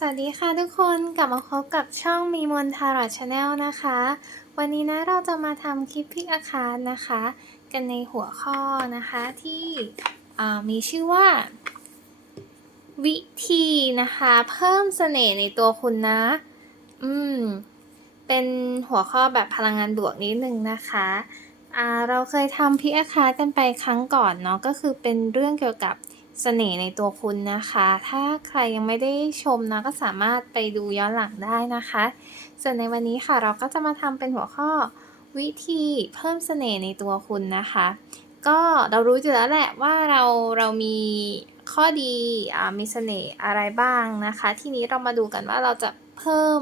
สวัสดีค่ะทุกคนกลับมาพบกับช่องมีมนทารอชาแนลนะคะ วันนี้นะเราจะมาทำคลิปพิกอาคารนะคะ กันในหัวข้อนะคะที่มีชื่อว่า วิธีนะคะ เพิ่มเสน่ห์ในตัวคุณนะ อืม เป็นหัวข้อแบบพลังงานบวกนิดนึงนะคะเราเคยทำพิกอาคารกันไปครั้งก่อนเนาะก็คือเป็นเรื่องเกี่ยวกับ เสน่ห์ในตัวคุณนะคะ ถ้าใครยังไม่ได้ชมนะก็สามารถไปดูย้อนหลังได้นะคะ ส่วนในวันนี้ค่ะเราก็จะมาทำเป็นหัวข้อวิธีเพิ่มเสน่ห์ในตัวคุณนะคะ ก็เรารู้อยู่แล้วแหละว่าเราเรามีข้อดีอมีเสน่ห์อะไรบ้างนะคะ ทีนี้เรามาดูกันว่าเราจะเพิ่ม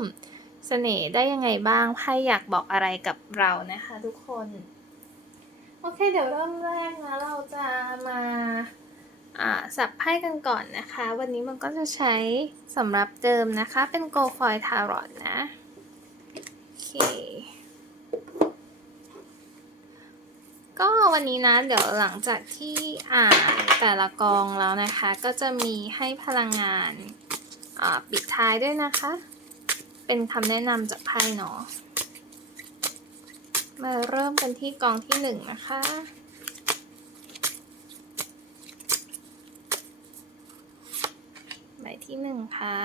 เสน่ห์ได้ยังไงบ้างไพ่อยากบอกอะไรกับเรานะคะ ทุกคน โอเค เดี๋ยวเริ่มแรกนะ เราจะ สับไพ่กันก่อนนะคะ วันนี้มันก็จะใช้สำหรับเดิมนะคะ เป็นโกฟอยทารอตนะ โอเค ก็วันนี้นะ เดี๋ยวหลังจากที่อ่านแต่ละกองแล้วนะคะ ก็จะมีให้พลังงานาปิดท้ายด้วยนะคะ เป็นคำแนะนำจากไพ่เนาะ มาเริ่มกันที่กองที่หนึ่งนะคะ ใบ ที่หนึ่งค่ะ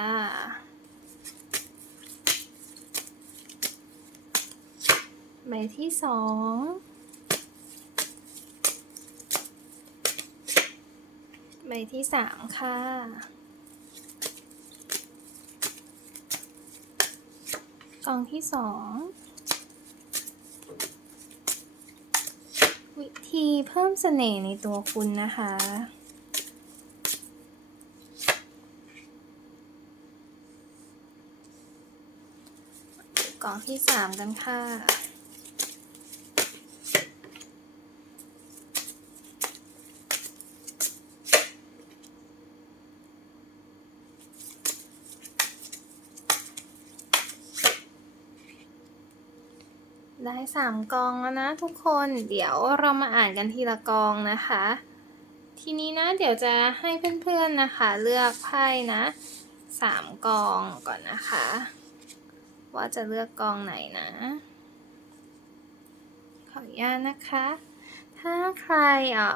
ใบที่สองใบที่สามค่ะ กองที่สอง วิธีเพิ่มเสน่ห์ในตัวคุณนะคะ องที่สามกันค่ะ ได้สามกองแล้วนะทุกคนเดี๋ยวเรามาอ่านกันทีละกองนะคะ ทีนี้นะเดี๋ยวจะให้เพื่อนๆนะคะ เลือกไพ่นะสามกองก่อนนะคะ ว่าจะเลือกกองไหนนะ ขออนุญาตนะคะ ถ้าใครอ่อ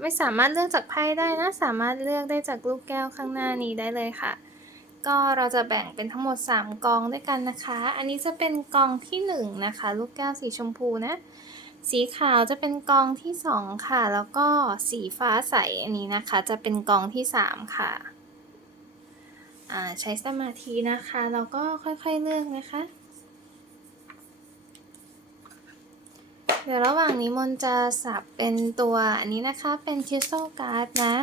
ไม่สามารถเลือกจากไพ่ได้นะ สามารถเลือกได้จากลูกแก้วข้างหน้านี้ได้เลยค่ะ ก็เราจะแบ่งเป็นทั้งหมด 3 กองด้วยกันนะคะ อันนี้จะเป็นกองที่ 1 นะคะ ลูกแก้วสีชมพูนะ สีขาวจะเป็นกองที่ 2 ค่ะ แล้วก็สีฟ้าใสอันนี้นะคะ จะเป็นกองที่ 3 ค่ะ ใช้สมาธินะคะแล้วก็ค่อยๆเลือกนะคะ เดี๋ยวระหว่างนี้มนจะสับเป็นตัวอันนี้นะคะเป็นคริสตัลการ์ดนะ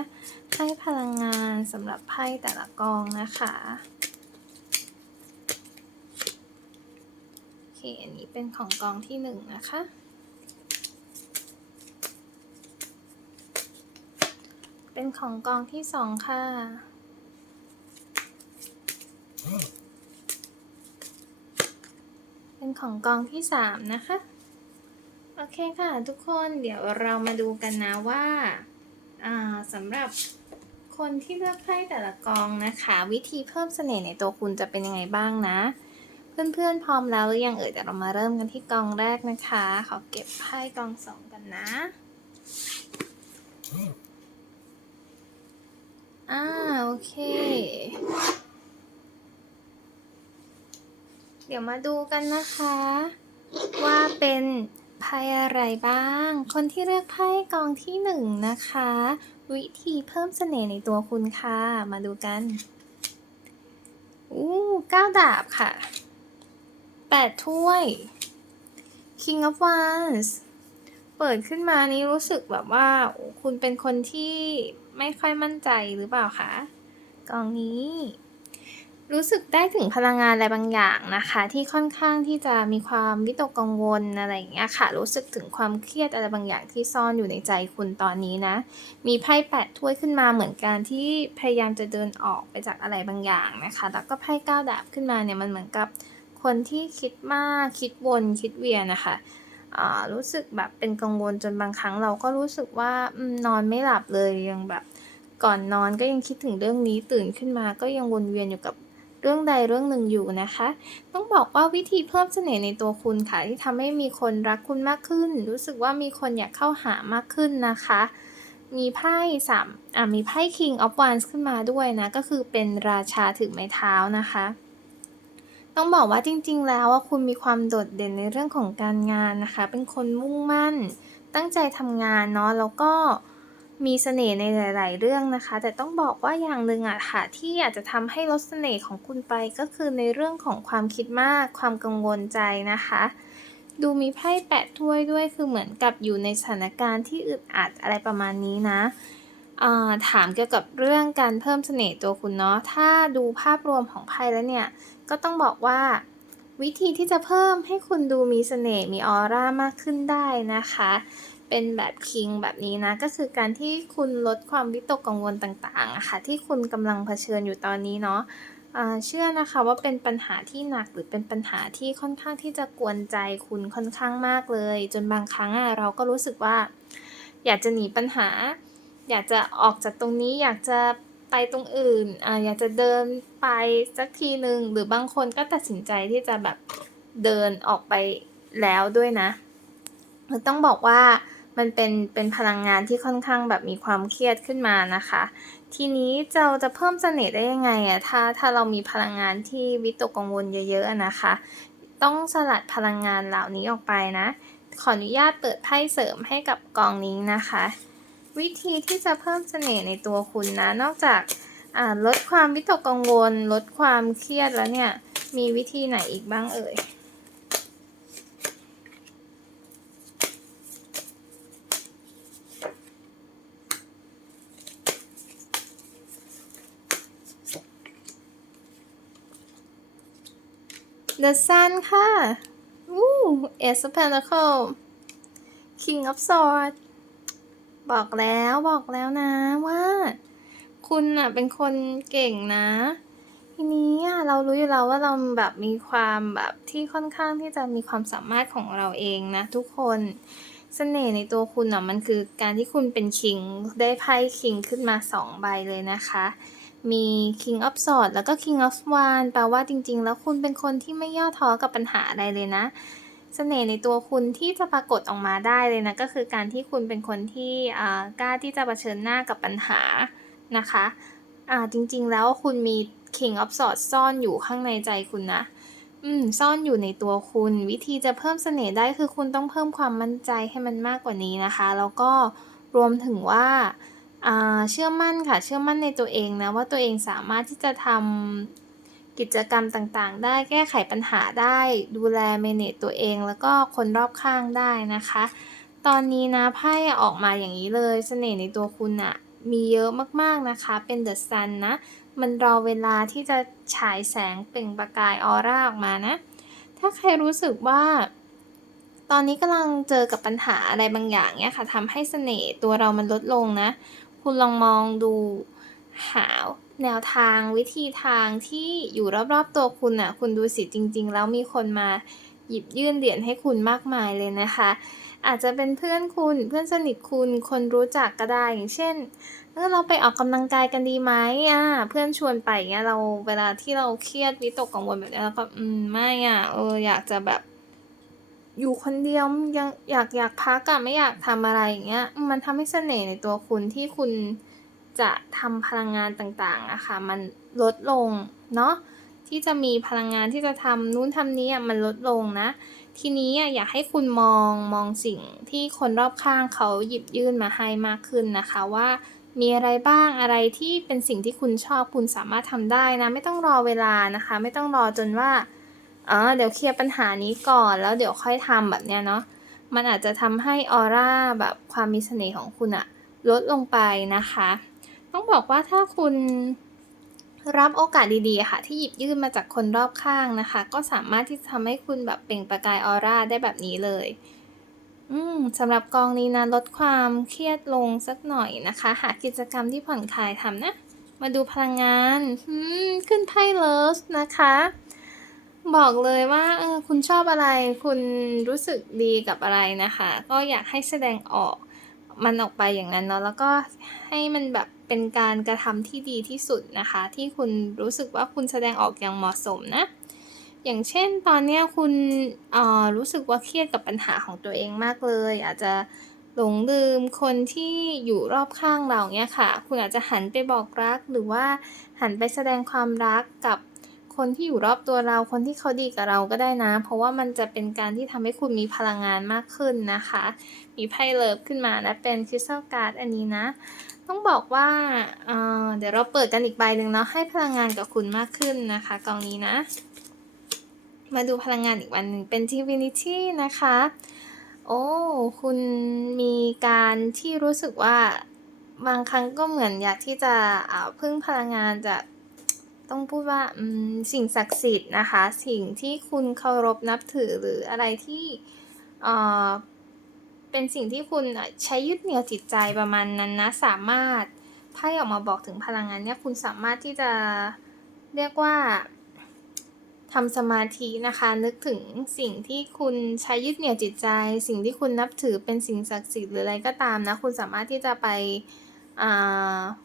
ให้พลังงานสำหรับไพ่แต่ละกองนะคะโอเคอันนี้เป็นของกองที่หนึ่งนะคะเป็นของกองที่สองค่ะ เป็นของกองที่สามนะคะ โอเคค่ะทุกคนเดี๋ยวเรามาดูกันนะว่าาสำหรับคนที่เลือกไพ่แต่ละกองนะคะ วิธีเพิ่มเสน่ห์ในตัวคุณจะเป็นยังไงบ้างนะ เพื่อนๆพร้อมแล้วหรือยังเอ่ยเดี๋ยวเรามาเริ่มกันที่กองแรกนะคะ ขอเก็บไพ่กองสองกันนะอ่าโอเค เดี๋ยวมาดูกันนะคะ ว่าเป็นไพ่อะไรบ้าง คนที่เลือกไพ่กองที่หนึ่งนะคะ วิธีเพิ่มเสน่ห์ในตัวคุณค่ะ มาดูกัน อู้เก้าดาบค่ะแปดถ้วย King of Wands เปิดขึ้นมานี้รู้สึกแบบว่า คุณเป็นคนที่ไม่ค่อยมั่นใจหรือเปล่าคะกองนี้ รู้สึกได้ถึงพลังงานอะไรบางอย่างนะคะ ที่ค่อนข้างที่จะมีความวิตกกังวลอะไรอย่างเงี้ยค่ะ รู้สึกถึงความเครียดอะไรบางอย่างที่ซ่อนอยู่ในใจคุณตอนนี้นะ มีไพ่แปดถ้วยขึ้นมาเหมือนกันที่พยายามจะเดินออกไปจากอะไรบางอย่างนะคะ แล้วก็ไพ่เก้าดาบขึ้นมาเนี่ยมันเหมือนกับคนที่คิดมากคิดวนคิดเวียนนะคะรู้สึกแบบเป็นกังวลจนบางครั้งเราก็รู้สึกว่านอนไม่หลับเลยยังแบบก่อนนอนก็ยังคิดถึงเรื่องนี้ตื่นขึ้นมาก็ยังวนเวียนอยู่กับ เรื่องใดเรื่องหนึ่งอยู่นะคะ ต้องบอกว่าวิธีเพิ่มเสน่ห์ในตัวคุณค่ะ ที่ทำให้มีคนรักคุณมากขึ้น รู้สึกว่ามีคนอยากเข้าหามากขึ้นนะคะ มีไพ่สามอ่ามีไพ่ King of Wands ขึ้นมาด้วยนะ ก็คือเป็นราชาถือไม้เท้านะคะต้องบอกว่าจริงๆ แล้วว่าคุณมีความโดดเด่นในเรื่องของการงานนะคะ เป็นคนมุ่งมั่น ตั้งใจทำงานเนาะ แล้วก็ มีเสน่ห์ในหลาย ๆ เรื่องนะคะ แต่ต้องบอกว่าอย่างหนึ่งอะค่ะ ที่อาจจะทำให้ลดเสน่ห์ของคุณไปก็คือในเรื่องของความคิดมาก ความกังวลใจนะคะ ดูมีไพ่แปดถ้วยด้วยคือเหมือนกับอยู่ในสถานการณ์ที่อึดอัดอะไรประมาณนี้นะาถามเกี่ยวกับเรื่องการเพิ่มเสน่ห์ตัวคุณเนาะถ้าดูภาพรวมของไพ่แล้วเนี่ย ก็ต้องบอกว่าวิธีที่จะเพิ่มให้คุณดูมีเสน่ห์มีออร่ามากขึ้นได้นะคะ เป็นแบบคิงแบบนี้นะ ก็คือการที่คุณลดความวิตกกังวลต่างๆค่ะที่คุณกำลังเผชิญอยู่ตอนนี้เนาะเชื่อนะคะว่าเป็นปัญหาที่หนักหรือเป็นปัญหาที่ค่อนข้างที่จะกวนใจคุณค่อนข้างมากเลย จนบางครั้งอะเราก็รู้สึกว่า อยากจะหนีปัญหา อยากจะออกจากตรงนี้อยากจะไปตรงอื่นออยากจะเดินไปสักทีหนึ่งหรือบางคนก็ตัดสินใจที่จะแบบเดินออกไปแล้วด้วยนะต้องบอกว่า มันเป็นเป็นพลังงานที่ค่อนข้างแบบมีความเครียดขึ้นมานะคะ ทีนี้เราจะเพิ่มเสน่ห์ได้ยังไงอะถ้าถ้าเรามีพลังงานที่วิตกกังวลเยอะๆนะคะ ต้องสลัดพลังงานเหล่านี้ออกไปนะ ขออนุญาตเปิดไพ่เสริมให้กับกองนี้นะคะ วิธีที่จะเพิ่มเสน่ห์ในตัวคุณนะ นอกจากลดความวิตกกังวล ลดความเครียดแล้วเนี่ย มีวิธีไหนอีกบ้างเอ่ย The Sun ค่ะอู้ Ace of Pentacle King of Swords บอกแล้วบอกแล้วนะว่า คุณน่ะเป็นคนเก่งนะ ทีนี้อะเรารู้อยู่แล้วว่าเราแบบมีความแบบที่ค่อนข้างที่จะมีความสามารถของเราเองนะ ทุกคนเสน่ห์ในตัวคุณอะมันคือการที่คุณเป็นคิง ได้ไพ่คิงขึ้นมาสองใบเลยนะคะ มี King of Swords แล้วก็ King of Wands แปลว่าจริง ๆ แล้วคุณเป็นคนที่ไม่ย่อท้อกับปัญหาอะไรเลยนะเสน่ห์ในตัวคุณที่จะปรากฏออกมาได้เลยนะก็คือการที่คุณเป็นคนที่อ่ากล้าที่จะเผชิญหน้ากับปัญหานะคะอ่าจริงๆแล้วคุณมี King of Swords ซ่อนอยู่ข้างในใจคุณนะอืมซ่อนอยู่ในตัวคุณ วิธีจะเพิ่มเสน่ห์ได้คือคุณต้องเพิ่มความมั่นใจให้มันมากกว่านี้นะคะ แล้วก็รวมถึงว่า อ่าเชื่อมั่นค่ะ เชื่อมั่นในตัวเองนะว่าตัวเองสามารถที่จะทำกิจกรรมต่างๆ ได้แก้ไขปัญหาได้ ดูแลเมเนจตัวเองแล้วก็คนรอบข้างได้นะคะ ตอนนี้นะไพ่ออกมาอย่างนี้เลยเสน่ห์ในตัวคุณอะมีเยอะมากๆนะคะ เป็นเดอะซันนะ มันรอเวลาที่จะฉายแสงเปล่งประกายออร่าออกมานะ ถ้าใครรู้สึกว่า ตอนนี้กำลังเจอกับปัญหาอะไรบางอย่างเนี่ยค่ะทำให้เสน่ห์ตัวเรามันลดลงนะ คุณลองมองดูหาแนวทางวิธีทางที่อยู่รอบๆตัวคุณอะ คุณดูสิจริง ๆ แล้วมีคนมาหยิบยื่นเหรียญให้คุณมากมายเลยนะคะ อาจจะเป็นเพื่อนคุณเพื่อนสนิทคุณคนรู้จักก็ได้อย่างเช่นเออเราไปออกกำลังกายกันดีไหมอะเพื่อนชวนไปเงี้ยเราเวลาที่เราเครียดวิตกกังวลแบบนี้เราก็อืมไม่อะเอออยากจะแบบ อยู่คนเดียวยังอยากอยากพักอะไม่อยากทำอะไรอย่างเงี้ย มันทำให้เสน่ห์ในตัวคุณที่คุณจะทำพลังงานต่างๆอะค่ะมันลดลงเนาะที่จะมีพลังงานที่จะทำนู่นทำนี้อะมันลดลงนะ ทีนี้อะอยากให้คุณมองมองสิ่งที่คนรอบข้างเขาหยิบยื่นมาให้มากขึ้นนะคะว่ามีอะไรบ้างอะไรที่เป็นสิ่งที่คุณชอบคุณสามารถทำได้นะ ไม่ต้องรอเวลานะคะ ไม่ต้องรอจนว่า อ๋อเดี๋ยวเคลียร์ปัญหานี้ก่อนแล้วเดี๋ยวค่อยทำแบบเนี้ยเนาะมันอาจจะทำให้ออร่าแบบความมีเสน่ห์ของคุณอะลดลงไปนะคะ ต้องบอกว่าถ้าคุณรับโอกาสดีๆค่ะ ที่หยิบยื่นมาจากคนรอบข้างนะคะ ก็สามารถที่จะทำให้คุณแบบเปล่งประกายออร่าได้แบบนี้เลย อืมสำหรับกองนี้นะลดความเครียดลงสักหน่อยนะคะ หากิจกรรมที่ผ่อนคลายทำนะ มาดูพลังงาน ขึ้นไพ่เลิฟนะคะ บอกเลยว่าเออคุณชอบอะไร คุณรู้สึกดีกับอะไรนะคะ ก็อยากให้แสดงออกมันออกไปอย่างนั้นเนาะแล้วก็ให้มันแบบเป็นการกระทำที่ดีที่สุดนะคะ ที่คุณรู้สึกว่าคุณแสดงออกอย่างเหมาะสมนะ อย่างเช่นตอนเนี้ยคุณเอ่อรู้สึกว่าเครียดกับปัญหาของตัวเองมากเลย อาจจะหลงลืมคนที่อยู่รอบข้างเราเนี่ยค่ะ คุณอาจจะหันไปบอกรักหรือว่าหันไปแสดงความรักกับ คนที่อยู่รอบตัวเราคนที่เขาดีกับเราก็ได้นะ เพราะว่ามันจะเป็นการที่ทำให้คุณมีพลังงานมากขึ้นนะคะ มีไพ่เลิฟขึ้นมานะเป็นคริสตัลการ์ดอันนี้นะ ต้องบอกว่าเเดี๋ยวเราเปิดกันอีกใบหนึ่งเนาะให้พลังงานกับคุณมากขึ้นนะคะกองนี้นะ มาดูพลังงานอีกวันหนึ่งเป็น Divinity นะคะโอ้คุณมีการที่รู้สึกว่าบางครั้งก็เหมือนอยากที่จะอ่าพึ่งพลังงานจาก ต้องพูดว่าสิ่งศักดิ์สิทธิ์นะคะ สิ่งที่คุณเคารพนับถือหรืออะไรที่เป็นสิ่งที่คุณใช้ยึดเหนี่ยวจิตใจประมาณนั้นนะ สามารถไพ่ออกมาบอกถึงพลังงานเนี่ยคุณสามารถที่จะเรียกว่าทำสมาธินะคะ นึกถึงสิ่งที่คุณใช้ยึดเหนี่ยวจิตใจ สิ่งที่คุณนับถือเป็นสิ่งศักดิ์สิทธิ์หรืออะไรก็ตามนะ คุณสามารถที่จะไป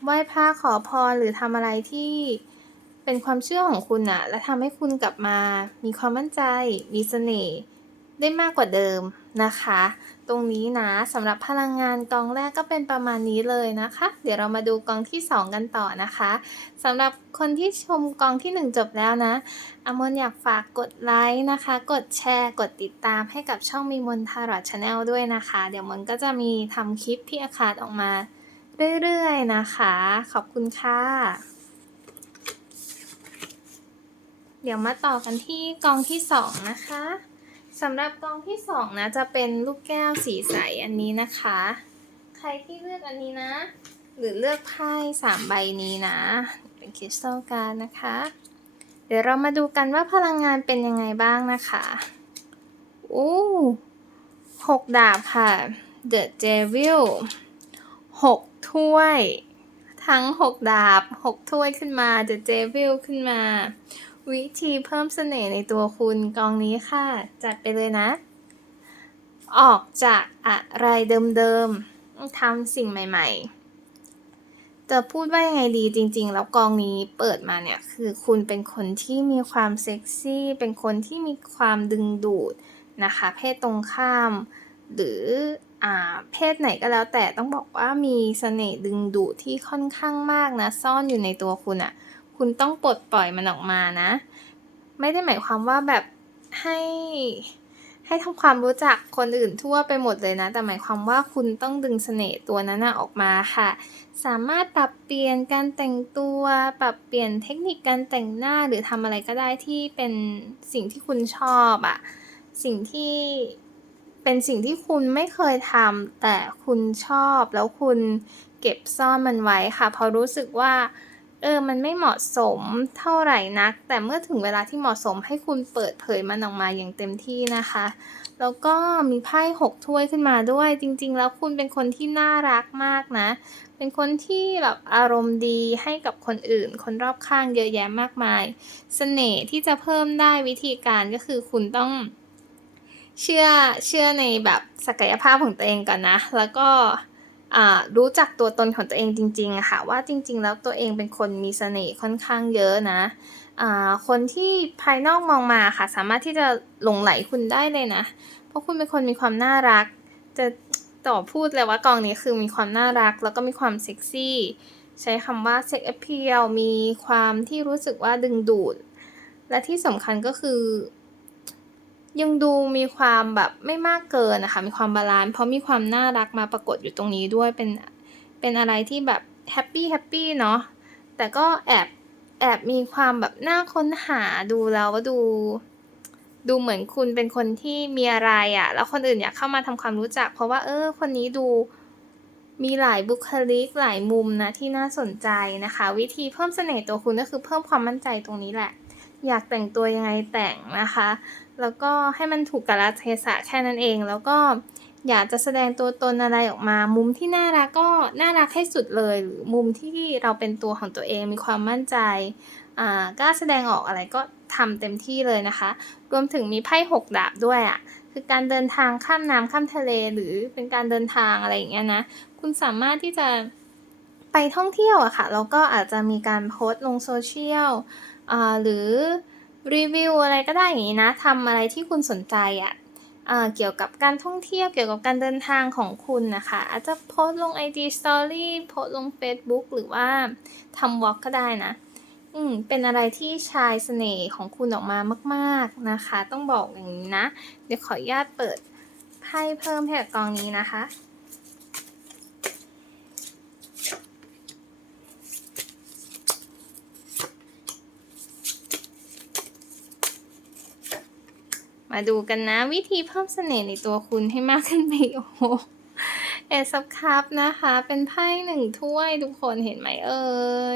ไหว้พระขอพรหรือทำอะไรที่ เป็นความเชื่อของคุณอะและทำให้คุณกลับมา มีความมั่นใจ มีเสน่ห์ได้มากกว่าเดิมนะคะ ตรงนี้นะสำหรับพลังงานกองแรกก็เป็นประมาณนี้เลยนะคะ เดี๋ยวเรามาดูกองที่ 2 กันต่อนะคะสำหรับคนที่ชมกองที่ 1 จบแล้วนะอมนอยากฝากกดไลค์นะคะ กดแชร์กดติดตามให้กับช่องมีมนทารอดชาแนลด้วยนะคะ เดี๋ยวมันก็จะมีทำคลิปพี่อาคาดออกมาเรื่อยๆนะคะ ขอบคุณค่ะ เดี๋ยวมาต่อกันที่กองที่สองนะคะสำหรับกองที่สองนะจะเป็นลูกแก้วสีใสอันนี้นะคะ ใครที่เลือกอันนี้นะ หรือเลือกไพ่สามใบนี้นะ เป็นคริสตัลการ์ดนะคะ เดี๋ยวเรามาดูกันว่าพลังงานเป็นยังไงบ้างนะคะโอ้หกดาบค่ะ The Devil หกถ้วย ทั้งหกดาบหกถ้วยขึ้นมา The Devil ขึ้นมา วิธีเพิ่มเสน่ห์ในตัวคุณกองนี้ค่ะ จัดไปเลยนะ ออกจากอะไรเดิมๆทำสิ่งใหม่ ๆ จะพูดว่ายังไงดีจริง ๆ แล้วกองนี้เปิดมาเนี่ย คือคุณเป็นคนที่มีความเซ็กซี่ เป็นคนที่มีความดึงดูดนะคะ เพศตรงข้าม หรืออ่าเพศไหนก็แล้วแต่ต้องบอกว่ามีเสน่ห์ดึงดูดที่ค่อนข้างมากนะ ซ่อนอยู่ในตัวคุณอะ่ะ คุณต้องปลดปล่อยมันออกมานะ ไม่ได้หมายความว่าแบบให้ให้ทำความรู้จักคนอื่นทั่วไปหมดเลยนะ แต่หมายความว่าคุณต้องดึงเสน่ห์ตัวนั้นออกมาค่ะ สามารถปรับเปลี่ยนการแต่งตัว ปรับเปลี่ยนเทคนิคการแต่งหน้าหรือทำอะไรก็ได้ที่เป็นสิ่งที่คุณชอบอะสิ่งที่เป็นสิ่งที่คุณไม่เคยทำแต่คุณชอบแล้วคุณเก็บซ่อนมันไว้ค่ะเพราะรู้สึกว่า เออ มันไม่เหมาะสมเท่าไหร่นัก แต่เมื่อถึงเวลาที่เหมาะสมให้คุณเปิดเผยมันออกมาอย่างเต็มที่นะคะ แล้วก็มีไพ่หกถ้วยขึ้นมาด้วย จริง ๆ แล้วคุณเป็นคนที่น่ารักมากนะ เป็นคนที่แบบอารมณ์ดีให้กับคนอื่น คนรอบข้างเยอะแยะมากมาย เสน่ห์ที่จะเพิ่มได้วิธีการก็คือคุณต้องเชื่อเชื่อในแบบศักยภาพของตัวเองก่อนนะ แล้วก็ รู้จักตัวตนของตัวเองจริงๆค่ะว่าจริง ๆ แล้วตัวเองเป็นคนมีเสน่ห์ค่อนข้างเยอะนะคนที่ภายนอกมองมาค่ะ สามารถที่จะหลงไหลคุณได้เลยนะ เพราะคุณเป็นคนมีความน่ารัก จะต่อพูดเลยว่ากองนี้คือมีความน่ารัก แล้วก็มีความเซ็กซี่ ใช้คำว่าเซ็กแอพเพียลมีความที่รู้สึกว่าดึงดูด และที่สำคัญก็คือ ยังดูมีความแบบไม่มากเกินนะคะ มีความบาลานซ์เพราะมีความน่ารักมาปรากฏอยู่ตรงนี้ด้วยเป็นเป็นอะไรที่แบบแฮปปี้แฮปปี้เนาะแต่ก็แอบแอบมีความแบบน่าค้นหาดูแล้วว่าดู ดูเหมือนคุณเป็นคนที่มีอะไรอะ่ะ แล้วคนอื่นอยากเข้ามาทำความรู้จัก เพราะว่า เออ คนนี้ดูมีหลายบุคลิกหลายมุมนะที่น่าสนใจนะคะ วิธีเพิ่มเสน่ห์ตัวคุณก็คือเพิ่มความมั่นใจตรงนี้แหละ อยากแต่งตัวยังไงแต่งนะคะ แล้วก็ให้มันถูกกาลเทศะแค่นั้นเอง แล้วก็อยากจะแสดงตัวตนอะไรออกมา มุมที่น่ารักก็น่ารักให้สุดเลย หรือมุมที่เราเป็นตัวของตัวเองมีความมั่นใจกล้าแสดงออกอะไรก็ทำเต็มที่เลยนะคะ รวมถึงมีไพ่หกดาบด้วยอะ่ะคือการเดินทางข้ามน้ำข้ามทะเลหรือเป็นการเดินทางอะไรอย่างเงี้ยนะ คุณสามารถที่จะไปท่องเที่ยวอะค่ะแล้วก็อาจจะมีการโพสต์ลงโซเชียลอ่าหรือ รีวิวอะไรก็ได้อย่างนี้นะทำอะไรที่คุณสนใจอะอ่าเกี่ยวกับการท่องเที่ยวเกี่ยวกับการเดินทางของคุณนะคะ อาจจะโพสลง IG Story โพสลง Facebook หรือว่าทำวอล์กก็ได้นะ อืม เป็นอะไรที่ชายเสน่ห์ของคุณออกมามากๆนะคะ ต้องบอกอย่างนี้นะ เดี๋ยวขออนุญาตเปิดไพ่เพิ่มให้กับกองนี้นะคะ มาดูกันนะวิธีเพิ่มเสน่ห์ในตัวคุณให้มากขึ้นไปโอ้โหเอซับคัพนะคะ เป็นไพ่หนึ่งถ้วยทุกคนเห็นไหมเอ่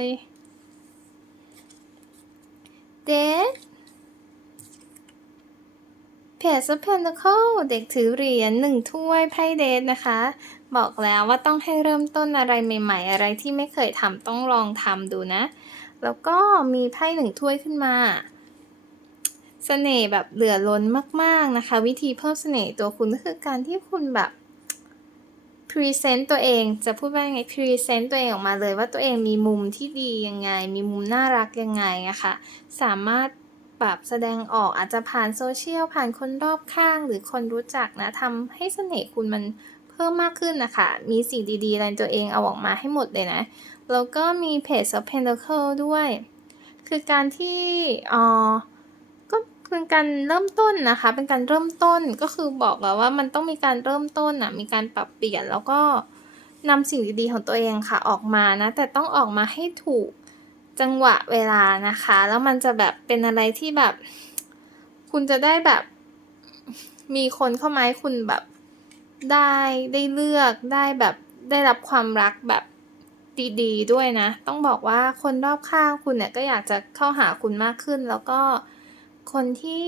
ยเดทเพจซับเพนเคิลเด็กถือเหรียญหนึ่งถ้วยไพ่เดทนะคะ บอกแล้วว่าต้องให้เริ่มต้นอะไรใหม่ๆ อะไรที่ไม่เคยทำต้องลองทำดูนะ แล้วก็มีไพ่หนึ่งถ้วยขึ้นมา เสน่ห์แบบเหลือล้นมาก ๆนะคะ วิธีเพิ่มเสน่ห์ตัวคุณก็คือการที่คุณแบบพรีเซนต์ตัวเองจะพูดว่าไงพรีเซนต์ตัวเองออกมาเลยว่าตัวเองมีมุมที่ดียังไง มีมุมน่ารักยังไงอะคะ่ะสามารถปรับแสดงออกอาจจะผ่านโซเชียลผ่านคนรอบข้างหรือคนรู้จักนะทำให้เสน่ห์คุณมันเพิ่มมากขึ้นนะคะ มีสิ่งดีๆในตัวเองเอาออกมาให้หมดเลยนะ แล้วก็มีเพจ of Pentacle ด้วย คือการที่อ๋อ เป็นการเริ่มต้นนะคะ เป็นการเริ่มต้นก็คือบอกแล้วว่ามันต้องมีการเริ่มต้นอะ มีการปรับเปลี่ยนแล้วก็นำสิ่งดีๆของตัวเองค่ะออกมานะ แต่ต้องออกมาให้ถูกจังหวะเวลานะคะ แล้วมันจะแบบเป็นอะไรที่แบบ คุณจะได้แบบ มีคนเข้ามาให้คุณแบบได้ได้เลือกได้แบบได้รับความรักแบบดีๆด้วยนะ ต้องบอกว่าคนรอบข้างคุณเนี่ยก็อยากจะเข้าหาคุณมากขึ้นแล้วก็ คนที่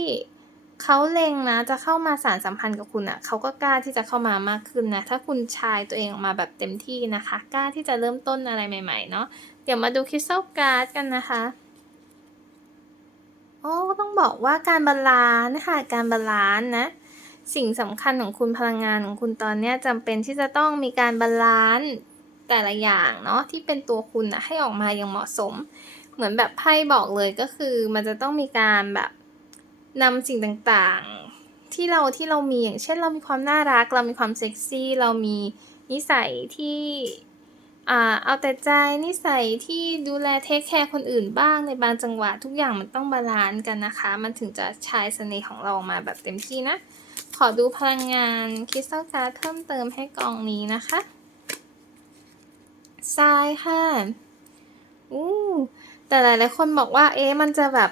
เขาเล็งนะจะเข้ามาสารสัมพันธ์กับคุณอะ่ะเขาก็กล้าที่จะเข้ามามากขึ้นนะ ถ้าคุณชายตัวเองออกมาแบบเต็มที่นะคะ กล้าที่จะเริ่มต้นอะไรใหม่ๆเนาะเดี๋ยวมาดูคริสตัลการ์ดกันนะคะโอ้ต้องบอกว่าการบาลานซ์นะคะการบาลานซ์นะสิ่งสำคัญของคุณพลังงานของคุณตอนนี้จำเป็นที่จะต้องมีการบาลานซ์แต่ละอย่างเนาะที่เป็นตัวคุณนะให้ออกมาอย่างเหมาะสม เหมือนแบบไพ่บอกเลยก็คือ มันจะต้องมีการแบบ นำสิ่งต่างๆ ที่เราที่เรามีอย่างเช่นเรามีความน่ารัก เรามีความเซ็กซี่ เรามีนิสัยที่อ่าเอาแต่ใจนิสัยที่ดูแลเทคแคร์คนอื่นบ้างในบางจังหวะทุกอย่างมันต้องบาลานซ์กันนะคะ มันถึงจะชายเสน่ห์ของเราออกมาแบบเต็มที่นะ ขอดูพลังงานคริสตัลการ์ดเพิ่มเติมให้กองนี้นะคะทรายค่ะอู้แต่หลายๆคนบอกว่าเอ๊ะมันจะแบบ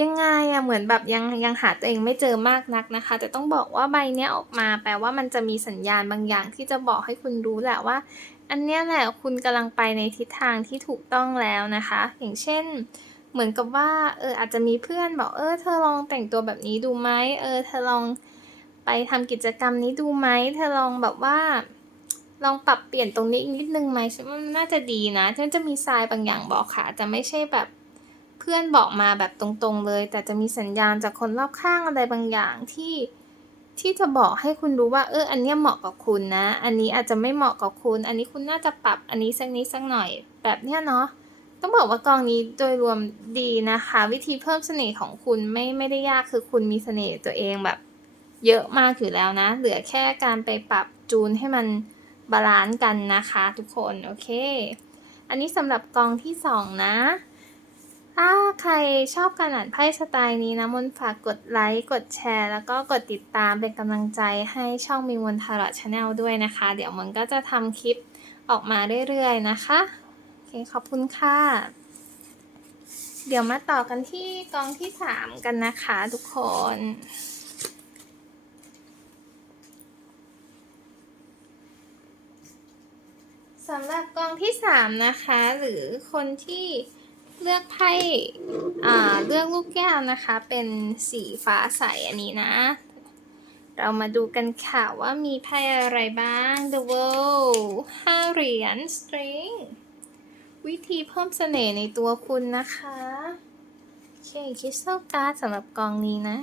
ยังไงอะเหมือนแบบยังยังหาตัวเองไม่เจอมากนักนะคะ แต่ต้องบอกว่าใบเนี้ยออกมาแปลว่ามันจะมีสัญญาณบางอย่างที่จะบอกให้คุณรู้แหละว่า อันเนี้ยแหละคุณกำลังไปในทิศทางที่ถูกต้องแล้วนะคะ อย่างเช่น เหมือนกับว่าเอออาจจะมีเพื่อนบอกเออเธอลองแต่งตัวแบบนี้ดูไหมเออเธอลองไปทำกิจกรรมนี้ดูไหมเธอลองแบบว่า ลองปรับเปลี่ยนตรงนี้อีกนิดนึงไหมฉันว่ามันน่าจะดีนะฉันจะมีทรายบางอย่างบอกค่ะจะไม่ใช่แบบ เพื่อนบอกมาแบบตรงๆเลย แต่จะมีสัญญาณจากคนรอบข้างอะไรบางอย่างที่ที่จะบอกให้คุณรู้ว่าเอออันเนี้ยเหมาะกับคุณนะ อันนี้อาจจะไม่เหมาะกับคุณ อันนี้คุณน่าจะปรับอันนี้สักนิดสักหน่อยแบบเนี้ยเนาะต้องบอกว่ากองนี้โดยรวมดีนะคะ วิธีเพิ่มเสน่ห์ของคุณไม่ไม่ได้ยากคือคุณมีเสน่ห์ตัวเองแบบ เยอะมากอยู่แล้วนะ เหลือแค่การไปปรับจูนให้มันบาลานซ์กันนะคะ ทุกคนโอเค อันนี้สำหรับกองที่สองนะ ถ้าใครชอบการอ่านไพ่สไตล์นี้นะมนฝากกดไลค์กดแชร์ แล้วก็กดติดตามเป็นกำลังใจให้ช่องมีมนทาร์ชแนลด้วยนะคะ เดี๋ยวมันก็จะทำคลิปออกมาเรื่อยๆนะคะโอเคขอบคุณค่ะ เดี๋ยวมาต่อกันที่กองที่สามกันนะคะทุกคนสำหรับกองที่สามนะคะ หรือคนที่ เลือกไพ่เลือกลูกแก้วนะคะ เป็นสีฟ้าใสอันนี้นะ เรามาดูกันค่ะว่ามีไพ่อะไรบ้าง The World ห้าเหรียญ String วิธีเพิ่มเสน่ห์ในตัวคุณนะคะ โอเคคริสตัลการ์ดสำหรับกองนี้นะ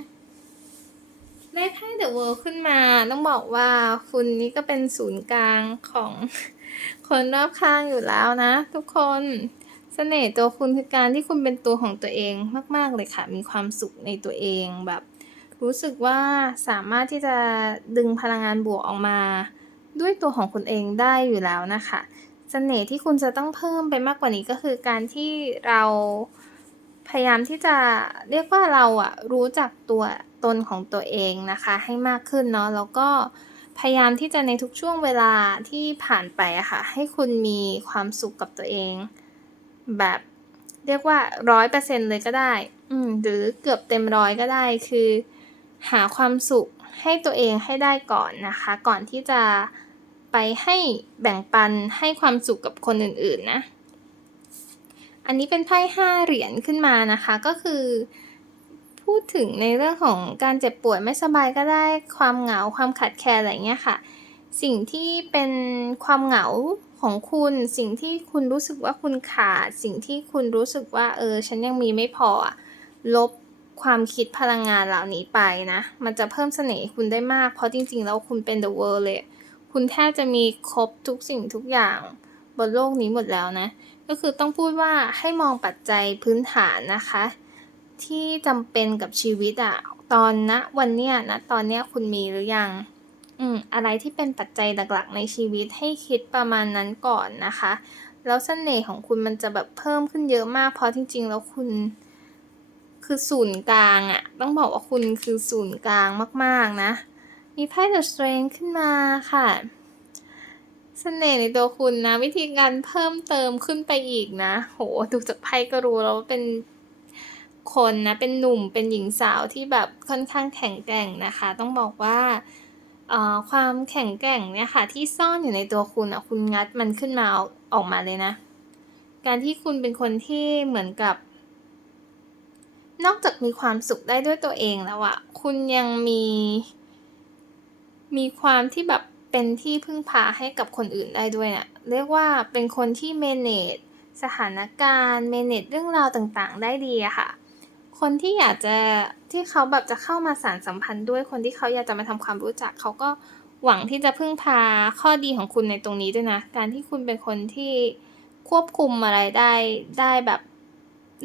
ได้ไพ่ The World ขึ้นมา ต้องบอกว่าคุณนี่ก็เป็นศูนย์กลางของคนรอบข้างอยู่แล้วนะ ทุกคน สน่ห์ตัวคุณคือการที่คุณเป็นตัวของตัวเองมาก ๆ เลยค่ะ มีความสุขในตัวเองแบบ รู้สึกว่าสามารถที่จะดึงพลังงานบวกออกมา ด้วยตัวของคุณเองได้อยู่แล้วนะคะเสน่ห์ที่คุณจะต้องเพิ่มไปมากกว่านี้ก็คือการที่เราพยายามที่จะเรียกว่าเราอะรู้จักตัวตนของตัวเองนะคะให้มากขึ้นเนาะแล้วก็พยายามที่จะในทุกช่วงเวลาที่ผ่านไปอะค่ะให้คุณมีความสุขกับตัวเอง แบบเรียกว่าร้อยเปอร์เซ็นเลยก็ได้ อืม หรือเกือบเต็มร้อยก็ได้ คือ หาความสุขให้ตัวเองให้ได้ก่อนนะคะ ก่อนที่จะไปให้แบ่งปันให้ความสุขกับคนอื่นๆนะ อันนี้เป็นไพ่ห้าเหรียญขึ้นมานะคะ ก็คือ พูดถึงในเรื่องของการเจ็บป่วยไม่สบายก็ได้ ความเหงาความขาดแคลนอะไรเงี้ยค่ะ สิ่งที่เป็นความเหงา ของคุณสิ่งที่คุณรู้สึกว่าคุณขาด สิ่งที่คุณรู้สึกว่า เออ ฉันยังมีไม่พอ ลบความคิดพลังงานเหล่านี้ไปนะ มันจะเพิ่มเสน่ห์คุณได้มาก เพราะจริงๆ แล้วคุณเป็น the world เลย คุณแทบจะมีครบทุกสิ่งทุกอย่างบนโลกนี้หมดแล้วนะ ก็คือต้องพูดว่าให้มองปัจจัยพื้นฐานนะคะ ที่จำเป็นกับชีวิตอะตอนณวันเนี้ยนะตอนเนี้ยคุณมีหรือยัง อืมอะไรที่เป็นปัจจัยหลักๆ ในชีวิตให้คิดประมาณนั้นก่อนนะคะ แล้วเสน่ห์ของคุณมันจะแบบเพิ่มขึ้นเยอะมาก เพราะจริง ๆ แล้วคุณ คือศูนย์กลางอะต้องบอกว่าคุณคือศูนย์กลางมากๆนะ มีไพ่ The Strength ขึ้นมาค่ะเสน่ห์ในตัวคุณนะ วิธีการเพิ่มเติมขึ้นไปอีกนะ โหดูจากไพ่ก็รู้แล้วว่าเป็นคนนะ เป็นหนุ่มเป็นหญิงสาวที่แบบค่อนข้างแข็งแกร่งนะคะ ต้องบอกว่า ความแข็งแกร่งเนี่ยค่ะ ที่ซ่อนอยู่ในตัวคุณอะคุณงัดมันขึ้นมาออกอกมาเลยนะ การที่คุณเป็นคนที่เหมือนกับ นอกจากมีความสุขได้ด้วยตัวเองแล้วอะคุณยังมี มีความที่แบบเป็นที่พึ่งพาให้กับคนอื่นได้ด้วยนะเรียกว่าเป็นคนที่ manage สถานการณ์ manage เรื่องราวต่างๆ ได้ดีอะค่ะ คนที่อยากจะที่เขาแบบจะเข้ามาสานสัมพันธ์ด้วยคนที่เขาอยากจะมาทำความรู้จักเขาก็หวังที่จะพึ่งพาข้อดีของคุณในตรงนี้ด้วยนะ การที่คุณเป็นคนที่ควบคุมอะไรได้ได้แบบ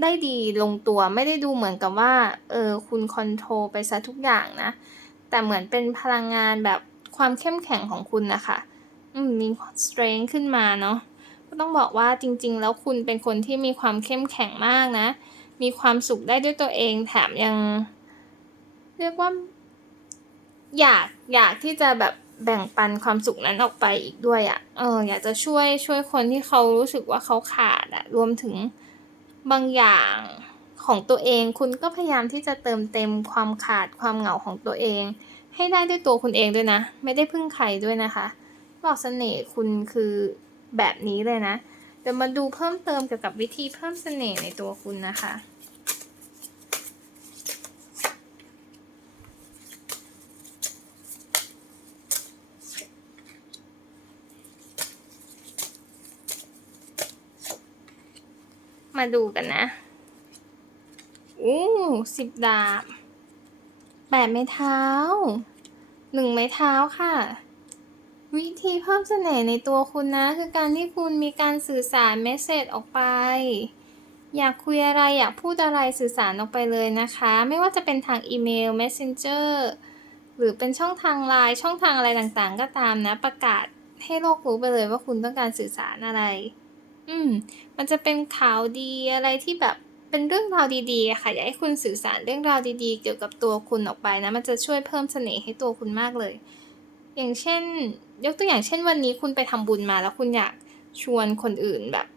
ได้ดีลงตัวไม่ได้ดูเหมือนกับว่าเออคุณคอนโทรลไปซะทุกอย่างนะ แต่เหมือนเป็นพลังงานแบบความเข้มแข็งของคุณนะคะอืมมี strength ขึ้นมาเนาะก็ต้องบอกว่าจริง ๆ แล้วคุณเป็นคนที่มีความเข้มแข็งมากนะ มีความสุขได้ด้วยตัวเองแถมยัง เรียกว่า อยากอยากที่จะแบบแบ่งปันความสุขนั้นออกไปอีกด้วยอะ่ะ เออ อยากจะช่วยช่วยคนที่เขารู้สึกว่าเขาขาดอะ่ะ รวมถึงบางอย่างของตัวเอง คุณก็พยายามที่จะเติมเต็มความขาดความเหงาของตัวเอง ให้ได้ด้วยตัวคุณเองด้วยนะ ไม่ได้พึ่งใครด้วยนะคะบอกเสน่ห์คุณคือแบบนี้เลยนะ ดี๋ยวมาดูเพิ่มเติมเกี่ยวกับวิธีเพิ่มเสน่ห์ในตัวคุณนะคะมาดูกันนะ อู้สิบดาบ แปดไม้เท้า หนึ่งไม้เท้าค่ะ วิธีเพิ่มเสน่ห์ในตัวคุณนะ คือการที่คุณมีการสื่อสารเมสเซจออกไป อยากคุยอะไรอยากพูดอะไรสื่อสารออกไปเลยนะคะ ไม่ว่าจะเป็นทางอีเมล Messenger หรือเป็นช่องทางไลน์ช่องทางอะไรต่างๆ ก็ตามนะ ประกาศให้โลกรู้ไปเลยว่าคุณต้องการสื่อสารอะไร อืม มันจะเป็นข่าวดีอะไรที่แบบเป็นเรื่องราวดีๆค่ะอยากให้คุณสื่อสารเรื่องราวดีๆ เกี่ยวกับตัวคุณออกไปนะ มันจะช่วยเพิ่มเสน่ห์ให้ตัวคุณมากเลย อย่างเช่น ยกตัวอย่างเช่นวันนี้คุณไปทำบุญมาแล้วคุณอยากชวนคนอื่นแบบ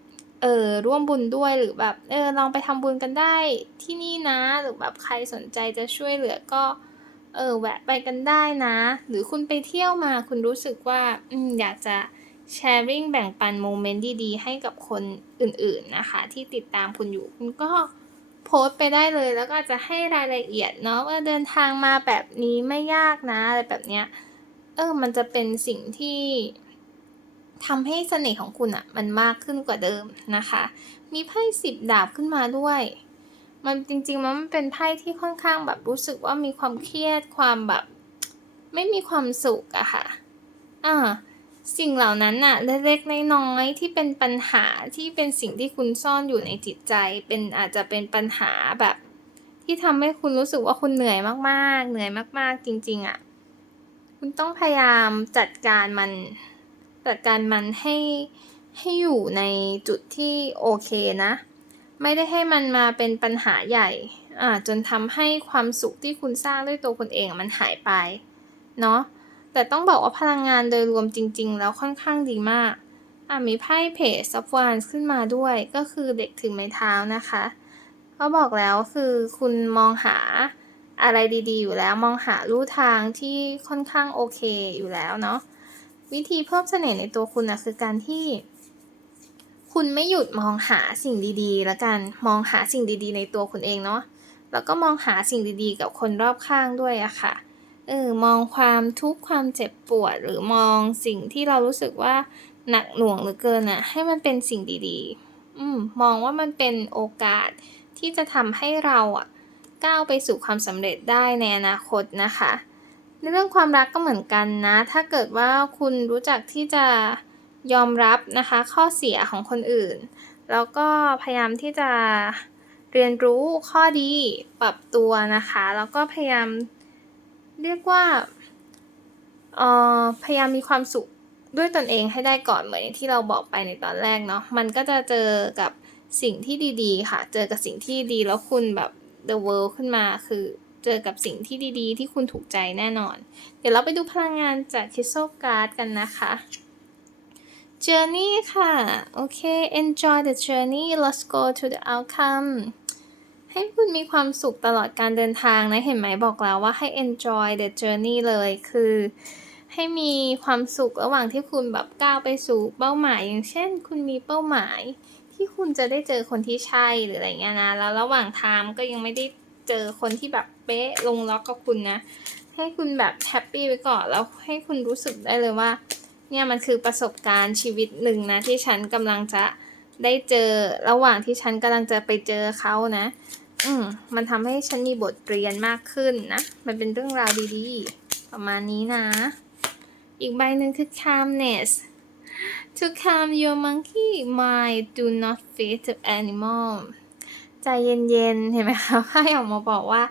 เออร่วมบุญด้วยหรือแบบเออลองไปทำบุญกันได้ที่นี่นะหรือแบบใครสนใจจะช่วยเหลือก็เออแวะไปกันได้นะ หรือคุณไปเที่ยวมาคุณรู้สึกว่าอืมอยากจะแชร์ริ่งแบ่งปันโมเมนต์ดีๆ ให้กับคนอื่นๆนะคะ ที่ติดตามคุณอยู่คุณก็โพสต์ไปได้เลยแล้วก็จะให้รายละเอียดเนาะว่าเดินทางมาแบบนี้ไม่ยากนะอะไรแบบเนี้ย เออ มันจะเป็นสิ่งที่ทำให้เสน่ห์ของคุณอะ่ะมันมากขึ้นกว่าเดิมนะคะ มีไพ่สิบดาบขึ้นมาด้วย มันจริงๆ มันเป็นไพ่ที่ค่อนข้างแบบรู้สึกว่ามีความเครียดความแบบ ไม่มีความสุขอะค่ะ อ่า สิ่งเหล่านั้นน่ะเล็กๆน้อยๆที่เป็นปัญหาที่เป็นสิ่งที่คุณซ่อนอยู่ในจิตใจ เป็นอาจจะเป็นปัญหาแบบ ที่ทำให้คุณรู้สึกว่าคุณเหนื่อยมากๆ เหนื่อยมากๆ จริง ๆอะ่ะ คุณต้องพยายามจัดการมันจัดการมันให้ให้อยู่ในจุดที่โอเคนะ ไม่ได้ให้มันมาเป็นปัญหาใหญ่อ่าจนทำให้ความสุขที่คุณสร้างด้วยตัวคุณเองมันหายไปเนาะแต่ต้องบอกว่าพลังงานโดยรวมจริง ๆ แล้วค่อนข้างดีมากอ่ามีไพ่เพจซับวานขึ้นมาด้วยก็คือเด็กถือไม้เท้านะคะเขาบอกแล้วคือคุณมองหา อะไรดีๆ อยู่แล้วมองหาลู่ทางที่ค่อนข้างโอเคอยู่แล้วเนาะวิธีเพิ่มเสน่ห์ในตัวคุณนะคือการที่ คุณไม่หยุดมองหาสิ่งดีๆ แล้วกันมองหาสิ่งดีๆ ในตัวคุณเองเนาะแล้วก็มองหาสิ่งดีๆ กับคนรอบข้างด้วยอะค่ะเออมองความทุกข์ความเจ็บปวด หรือมองสิ่งที่เรารู้สึกว่าหนักหน่วงหลือเกินอะให้มันเป็นสิ่งดีๆ อืมมองว่ามันเป็นโอกาสที่จะทำให้เราอะ ก้าวไปสู่ความสำเร็จได้ในอนาคตนะคะ ในเรื่องความรักก็เหมือนกันนะ ถ้าเกิดว่าคุณรู้จักที่จะยอมรับนะคะ ข้อเสียของคนอื่น แล้วก็พยายามที่จะเรียนรู้ข้อดีปรับตัวนะคะ แล้วก็พยายามเรียกว่าเอ่อพยายามมีความสุขด้วยตนเองให้ได้ก่อนเหมือนที่เราบอกไปในตอนแรกเนาะมันก็จะเจอกับสิ่งที่ดีๆ ค่ะ เจอกับสิ่งที่ดีแล้วคุณแบบ the world ขึ้นมาคือเจอกับสิ่งที่ดีๆ ที่คุณถูกใจแน่นอน เดี๋ยวเราไปดูพลังงานจาก Crystal Card กันนะคะ Journey ค่ะ โอเค enjoy the journey let's go to the outcome ให้คุณมีความสุขตลอดการเดินทางนะ เห็นไหมบอกแล้วว่าให้ enjoy the journey เลยคือ ให้มีความสุขระหว่างที่คุณแบบก้าวไปสู่เป้าหมาย อย่างเช่น คุณมีเป้าหมาย ที่คุณจะได้เจอคนที่ใช่หรืออะไรเงี้ยนะ แล้วระหว่างทางก็ยังไม่ได้เจอคนที่แบบเป๊ะลงล็อกกับคุณนะ ให้คุณแบบแฮปปี้ไว้ก่อนแล้วให้คุณรู้สึกได้เลยว่า เนี่ยมันคือประสบการณ์ชีวิตหนึ่งนะ ที่ฉันกำลังจะได้เจอระหว่างที่ฉันกำลังจะไปเจอเขานะ อืมมันทำให้ฉันมีบทเรียนมากขึ้นนะ มันเป็นเรื่องราวดีๆ ประมาณนี้นะ อีกใบหนึ่งคือ calmness to calm your monkey mind do not feed the animal ใจเย็นๆ เห็นไหมคะไพ่ออกมาบอกว่า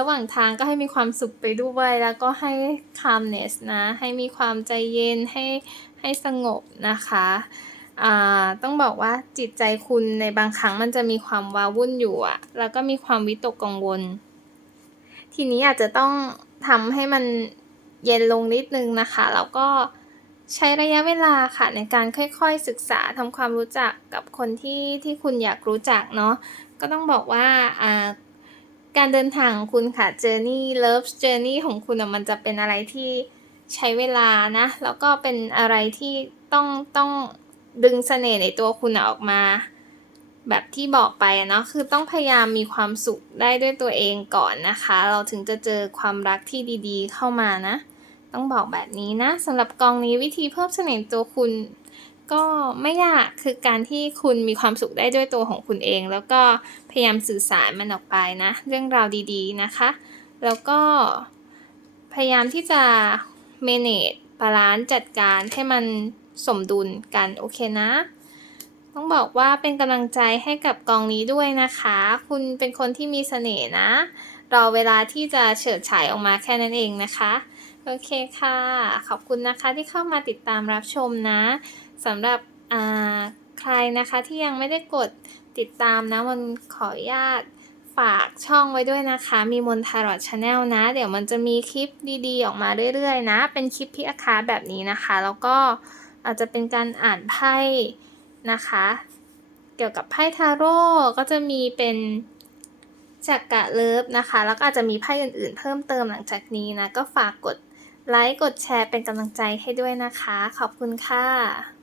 ระหว่างทางก็ให้มีความสุขไปด้วย แล้วก็ให้ calmness นะ ให้มีความใจเย็น ให้ให้สงบนะคะอ่าต้องบอกว่าจิตใจคุณในบางครั้งมันจะมีความว้าวุ่นอยู่อะแล้วก็มีความวิตกกังวล ทีนี้อาจจะต้องทำให้มันเย็นลงนิดนึงนะคะ แล้วก็ ใช้ระยะเวลาค่ะในการค่อยๆศึกษาทำความรู้จักกับคนที่ที่คุณอยากรู้จักเนาะก็ต้องบอกว่าการเดินทางของคุณค่ะ journey love journey ของคุณมันจะเป็นอะไรที่ใช้เวลานะ แล้วก็เป็นอะไรที่ต้องต้องดึงเสน่ห์ในตัวคุณออกมา แบบที่บอกไปเนาะคือต้องพยายามมีความสุขได้ด้วยตัวเองก่อนนะคะ เราถึงจะเจอความรักที่ดีๆ เข้ามานะ ต้องบอกแบบนี้นะสำหรับกองนี้วิธีเพิ่มเสน่ห์ตัวคุณ ก็ไม่ยากคือการที่คุณมีความสุขได้ด้วยตัวของคุณเอง แล้วก็พยายามสื่อสารมันออกไปนะ เรื่องราวดีๆนะคะ แล้วก็พยายามที่จะ manage บาลานซ์จัดการให้มันสมดุลกันโอเคนะ ต้องบอกว่าเป็นกำลังใจให้กับกองนี้ด้วยนะคะ คุณเป็นคนที่มีเสน่ห์นะ รอเวลาที่จะเฉิดฉายออกมาแค่นั้นเองนะคะ โอเคค่ะ ขอบคุณนะคะที่เข้ามาติดตามรับชมนะสำหรับใครนะคะที่ยังไม่ได้กดติดตามนะมันขออนุญาตฝากช่องไว้ด้วยนะคะ มีมนทารอดชาแนลนะ เดี๋ยวมันจะมีคลิปดีๆ ออกมาเรื่อยๆ นะ เป็นคลิปพิอาคาแบบนี้นะคะ แล้วก็อาจจะเป็นการอ่านไพ่นะคะ เกี่ยวกับไพ่ทาโร่ก็จะมีเป็นจักกะเลิฟนะคะ แล้วก็อาจจะมีไพ่อื่นๆ เพิ่มเติมหลังจากนี้นะ ก็ฝากกด ไลค์กดแชร์เป็นกำลังใจให้ด้วยนะคะ ขอบคุณค่ะ